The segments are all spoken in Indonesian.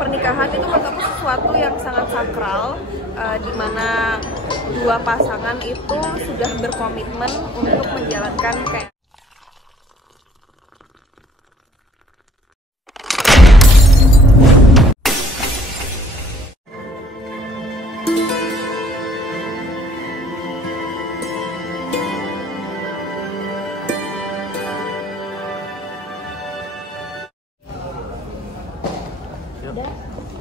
Pernikahan itu menurut aku sesuatu yang sangat sakral, di mana dua pasangan itu sudah berkomitmen untuk menjalankan kayak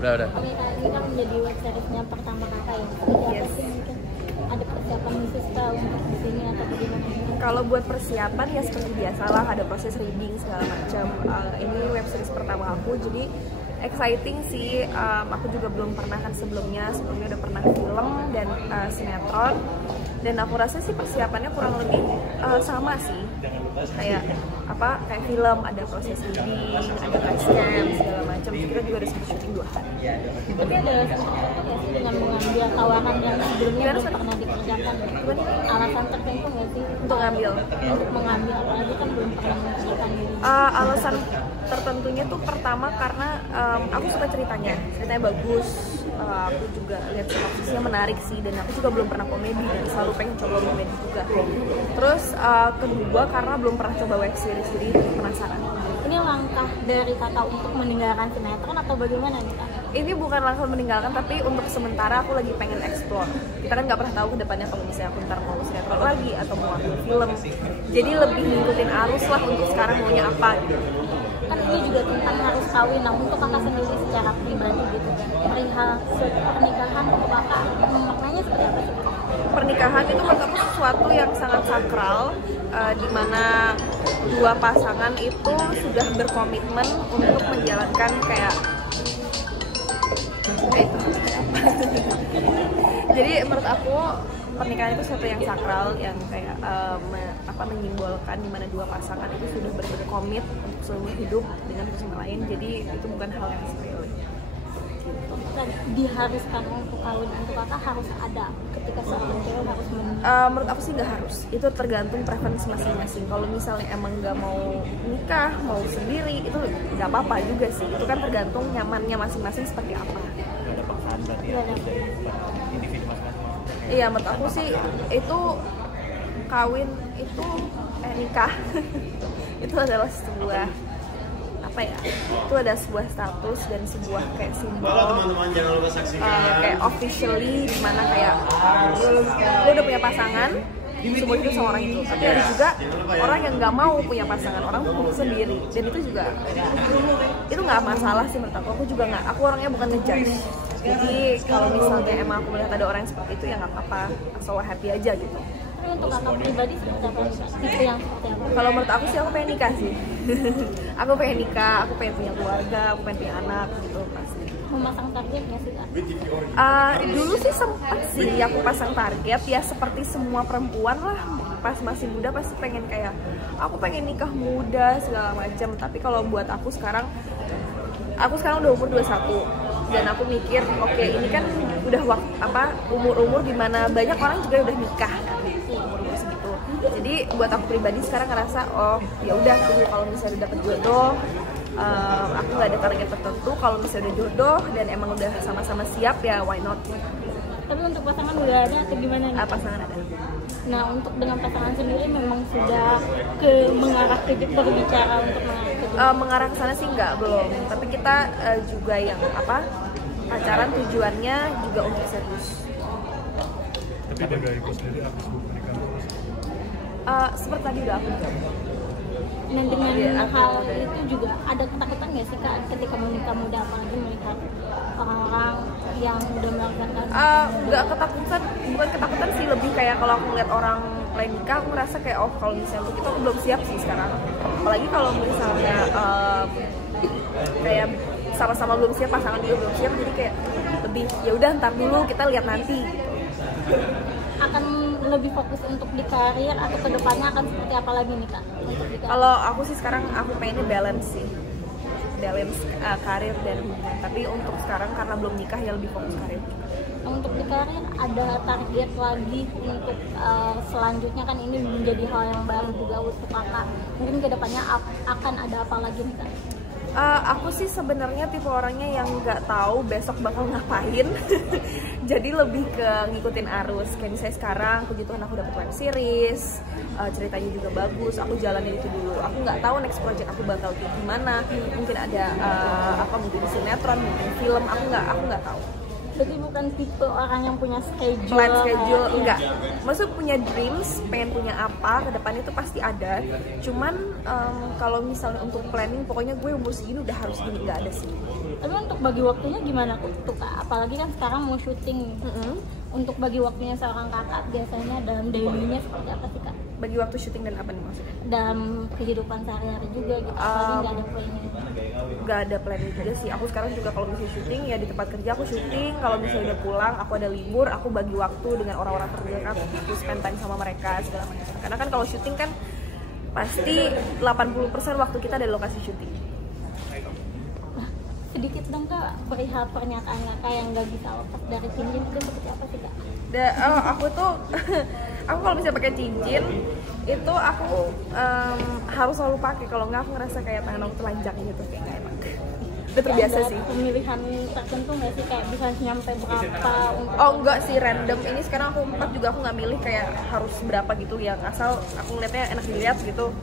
Udah. Ini kan menjadi web seriesnya pertama kakak ya. Yes. Mungkin ada persiapan khusus kak untuk di sini atau bagaimana? Kalau buat persiapan ya seperti biasalah, ada proses reading segala macam. Ini web series pertama aku, jadi exciting sih. Aku juga belum pernah kan sebelumnya udah pernah film dan sinetron. Dan aku rasa sih persiapannya kurang lebih sama sih. Kayak film, ada proses reading, ada facecam segala macam. Kita juga udah sempat syuting 2 hari. Tapi ada sesuatu nggak sih dengan mengambil tawaran yang sebelumnya belum pernah dikerjakan? Alasan tertentu nggak sih Untuk ngambil untuk mengambil, apalagi kan belum pernah mengerjakan diri? alasan tertentunya tuh pertama karena aku suka ceritanya bagus. Aku juga lihat sinopsisnya menarik sih, dan aku juga belum pernah komedi dan selalu pengen coba komedi juga. Terus kedua karena belum pernah coba web series, jadi penasaran. Ini langkah dari kakak untuk meninggalkan sinetron atau bagaimana nih kak? Ini bukan langsung meninggalkan, tapi untuk sementara aku lagi pengen explore. Kita kan nggak pernah tahu kedepannya kalau misalnya aku ntar mau sinetron lagi atau mau ambil film. Jadi lebih ngikutin arus lah untuk sekarang maunya apa gitu. Kan ini juga tentang harus kawin. Nah untuk kakak sendiri secara pribadi gitu kan, perihal pernikahan untuk kakak maknanya seperti apa sih? Pernikahan itu menurut aku sesuatu yang sangat sakral, di mana dua pasangan itu sudah berkomitmen untuk menjalankan kayak itu. Jadi menurut aku pernikahan itu sesuatu yang sakral, yang kayak menyimbolkan di mana dua pasangan itu sudah berkomit untuk seumur hidup dengan satu sama lain. Jadi itu bukan hal yang sepele. Diharuskan untuk kawin untuk kakak harus ada ketika seorang cewek harus menikah? Menurut aku sih nggak harus, itu tergantung preferensi masing-masing. Kalau misalnya emang nggak mau nikah, mau sendiri, itu nggak apa-apa juga sih. Itu kan tergantung nyamannya masing-masing seperti apa. Ada paksaan berarti ya, individu masing-masing. Iya, menurut aku sih itu kawin itu nikah itu adalah sebuah itu ada sebuah status dan sebuah kayak simbol kayak officially, dimana kayak lo udah punya pasangan seumur hidup sama orang itu. Tapi ada juga orang yang nggak mau punya pasangan, orang punya sendiri, dan itu juga itu nggak masalah sih menurut aku. Aku juga nggak, aku orangnya bukan ngejudge. Jadi kalau misalnya emang aku melihat ada orang yang seperti itu ya nggak apa-apa, asal happy aja gitu. Tapi untuk kakak pribadi seperti apa nih kak? Tipe yang seperti apa? Kalau menurut aku sih aku pengen nikah sih. Aku pengen nikah, aku pengen punya keluarga, aku pengen punya anak gitu pasti. Memasang target nggak sih kak? Dulu sih sempat sih aku pasang target, ya seperti semua perempuan lah, pas masih muda pasti pengen kayak aku pengen nikah muda segala macam. Tapi kalau buat aku sekarang udah umur 21 dan aku mikir oke, ini kan udah umur dimana banyak orang juga udah nikah kan, umur segitu. Jadi buat aku pribadi sekarang ngerasa ya udah tunggu, kalau misalnya udah dapet jodoh. Aku nggak ada target tertentu, kalau misalnya udah jodoh dan emang udah sama-sama siap ya why not. Tapi untuk pasangan udah ada atau gimana nih? Pasangan ada. Nah untuk dengan pasangan sendiri memang sudah mengarah ke berbicara untuk mengarah ke sana sih belum. Tapi kita juga yang pacaran tujuannya juga untuk serius. Tapi dari Iko sendiri aktif pernikahan terus? Seperti tadi udah aku jawab. Nah dengan hal itu juga ada ketakutan nggak sih kak ketika menikah muda, apalagi menikah orang-orang yang udah melakukan? Nggak ketakutan, bukan ketakutan sih, lebih kayak kalau aku ngeliat orang lain nikah, aku ngerasa kayak kalau misalnya untuk itu aku belum siap sih sekarang. Apalagi kalau misalnya kayak sama-sama belum siap, pasangan juga belum siap, jadi kayak lebih ya udah ntar dulu, kita lihat nanti gitu. Akan lebih fokus untuk di karir atau kedepannya akan seperti apa lagi nih kak? Kalau aku sih sekarang aku pengennya balance karir dan hubungan. Tapi untuk sekarang karena belum nikah ya lebih fokus karir. Untuk di karir ada target lagi untuk selanjutnya, kan ini menjadi hal yang baru juga untuk kakak. Mungkin kedepannya akan ada apa lagi nih kak? Aku sih sebenarnya tipe orangnya yang nggak tahu besok bakal ngapain. Jadi lebih ke ngikutin arus. Kayak misalnya sekarang puji Tuhan aku dapet web series, ceritanya juga bagus, aku jalanin itu dulu. Aku nggak tahu next project aku bakal kayak gimana. Mungkin ada mungkin sinetron, mungkin film, aku nggak tahu. Jadi bukan tipe orang yang punya schedule. Plan schedule enggak. Maksud punya dreams, pengen punya apa ke depan itu pasti ada. Cuman kalau misalnya untuk planning, pokoknya gue umur segini udah harus gini, nggak ada sih. Tapi untuk bagi waktunya gimana tuh Kak? Apalagi kan sekarang mau syuting. Untuk bagi waktunya seorang kakak biasanya dalam daily-nya seperti apa sih Kak? Bagi waktu syuting dan apa nih maksudnya? Dalam kehidupan sehari-hari juga gitu. Apalagi nggak ada planning. Gak ada planning juga sih. Aku sekarang juga kalau misalnya syuting ya di tempat kerja aku syuting. Kalau misalnya udah pulang, aku ada libur, aku bagi waktu dengan orang-orang terdekat, aku spend time sama mereka segala macam. Karena kan kalau syuting kan pasti 80% waktu kita ada di lokasi syuting. Sedikit dong Kak perihal pernyataan Kakak yang nggak bisa lepas dari cincin itu seperti apa sih Kak? Aku tuh aku kalau misalnya pakai cincin itu aku harus selalu pakai, kalau nggak aku ngerasa kayak tangan aku telanjang gitu, kayak nggak enak. Udah terbiasa ada sih. Pemilihan tertentu nggak sih kayak bisa nyampe berapa? Oh enggak sih, random. Ini sekarang aku 4 juga aku nggak milih kayak harus berapa gitu ya, asal aku ngeliatnya enak dilihat gitu.